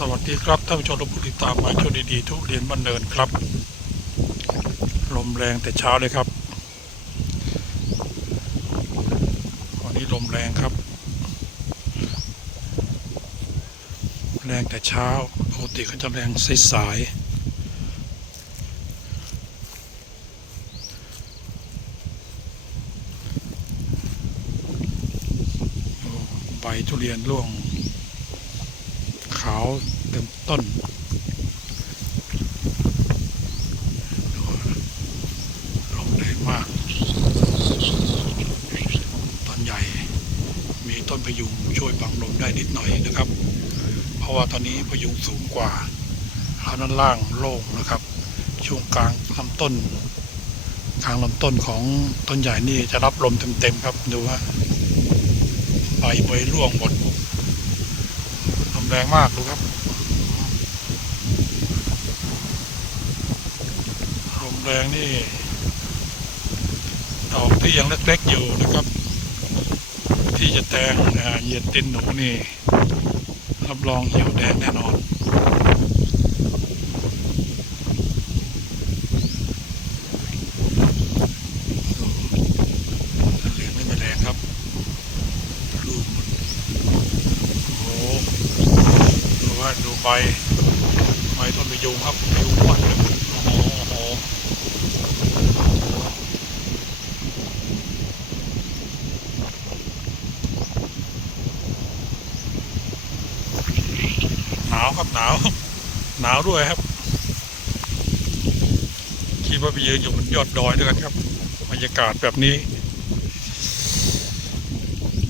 สวัสดีครับท่านผู้ชมทุกผู้ติดตามมาช่วงดีๆทุเรียนบ้านเนินครับ ลมแรงแต่เช้าเลยครับ วันนี้ลมแรงครับ แรงแต่เช้าปกติเขาจะแรงสายๆใบทุเรียนร่วง ขาวเต็มต้นลมแรงมาก ต้นใหญ่ มีต้นพยุงช่วยบังลมได้นิดหน่อยนะครับ เพราะว่าตอนนี้พยุงสูงกว่าแล้วด้านล่างโล่งนะครับ ช่วงกลางลำต้นกลางลำต้นของต้นใหญ่นี่จะรับลมเต็มๆครับดูฮะใบใบร่วงหมด แรงมากดูครับลมแรงนี่ดอกที่ยังเล็กๆอยู่นะครับ ที่จะแตงเหยียดตินหนูนี่รับรองเหี่ยวแดงแน่นอน ดูเหลืองไม่มาแดงครับลูกมันโอ้โห ดูว่าดู ใบใบต้นพยุงครับพยุงปัดเลยโอ้โหโอ้โหหนาวครับหนาว หนาวด้วยครับคิดว่าไปยืนอยู่บนยอดดอยด้วยกันครับบรรยากาศแบบนี้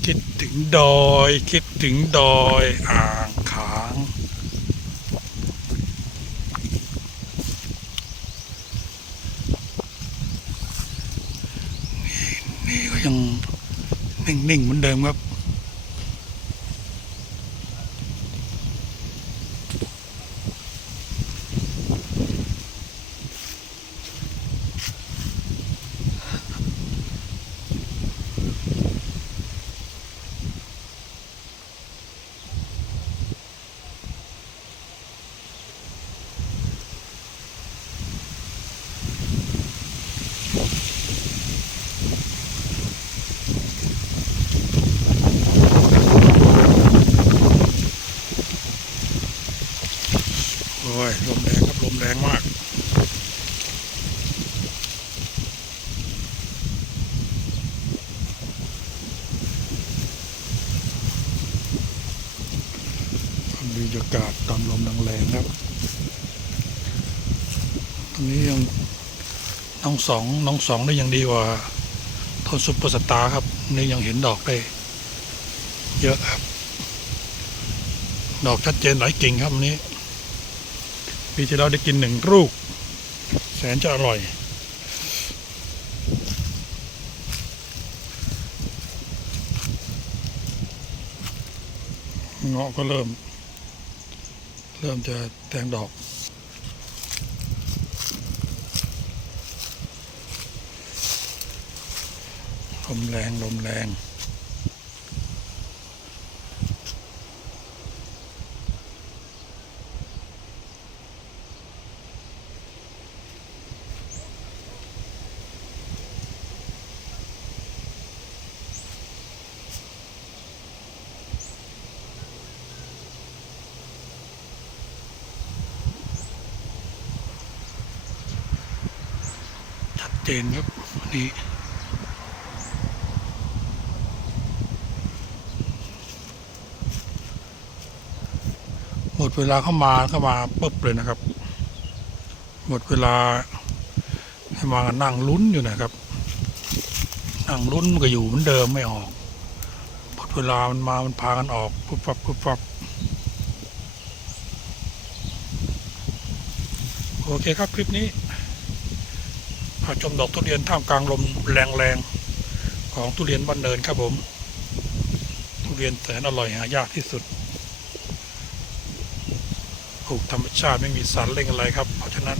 คิดถึงดอย คิดถึงดอยอ่างขาง ยังนิ่งๆเหมือนเดิมครับ ลมแรงครับลมแรงมากบรรยากาศตอนลมแรงๆครับตรงนี้ยังน้องสองน้องสองนี่ยังดีกว่าทนซุปเปอร์สตาร์ครับนี่ยังเห็นดอกได้เยอะครับ ดอกชัดเจนหลายกิ่งครับวันนี้ ปีที่เราได้กินหนึ่งลูก แสนจะอร่อย เงาะก็เริ่ม เริ่มจะแทงดอกลมแรงลมแรง เจนครับวันนี้หมดเวลาเข้ามาเข้ามาปุ๊บเลยนะครับ หมดเวลาให้มานั่งลุ้นอยู่นะครับ นั่งลุ้นก็อยู่เหมือนเดิมไม่ออกหมดเวลามันมามันพากันออกปุ๊บปั๊บปุ๊บปั๊บโอเคครับคลิปนี้ ชมดอกทุเรียนท่ามกลางลมแรงๆของทุเรียนบ้านเนินครับผม ทุเรียนแสนอร่อยหายากที่สุดปลูกธรรมชาติไม่มีสารเร่งอะไรครับ เพราะฉะนั้น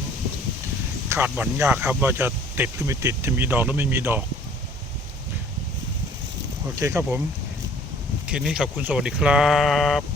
คาดหวังยากครับ ว่าจะติดหรือไม่ติดจะมีดอกหรือไม่มีดอก โอเคครับผมทีนี้ขอบคุณสวัสดีครับ